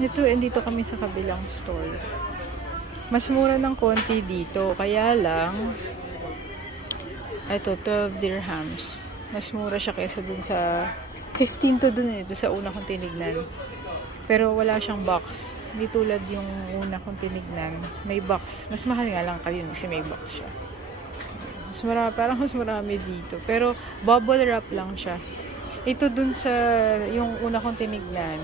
Ito, dito kami sa kabilang store. Mas mura ng konti dito. Kaya lang, ito, 12 dirhams. Mas mura siya kaysa dun sa 15 to dun ito sa una kong tinignan. Pero wala siyang box. Hindi tulad yung una kong tinignan. May box. Mas mahal nga lang kayo kasi may box siya. Mas marami, parang mas marami dito. Pero bubble wrap lang siya. Ito dun sa yung una kong tinignan.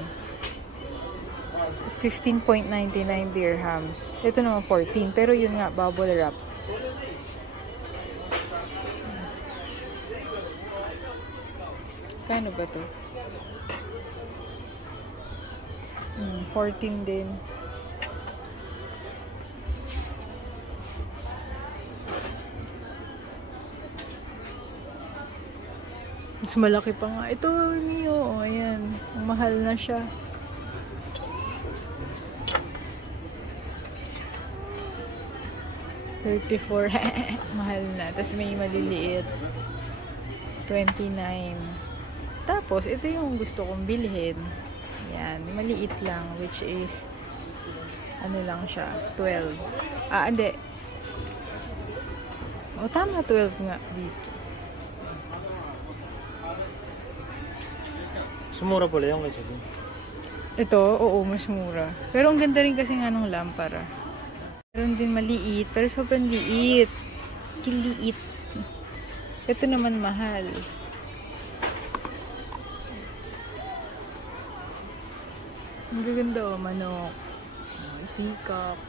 15.99 dirhams. Ito naman 14. Pero yun nga, bubble wrap. Kano ba to? 14 din. Mas malaki pa nga. Ito, Mio. Ayan. Ang mahal na siya. $34. Mahal na. Tapos may maliliit. $29. Tapos, ito yung gusto kong bilhin. Yan. Maliit lang. Which is, ano lang siya. 12. Hindi. Tama 12 nga dito. Sumura pala yung kaysa dun. Ito, oo, mas mura. Pero ang ganda rin kasi nga nung lampara. Meron din maliit, pero sobrang liit. Kiliit. Ito naman mahal. Ang gaganda, manok. Peacock.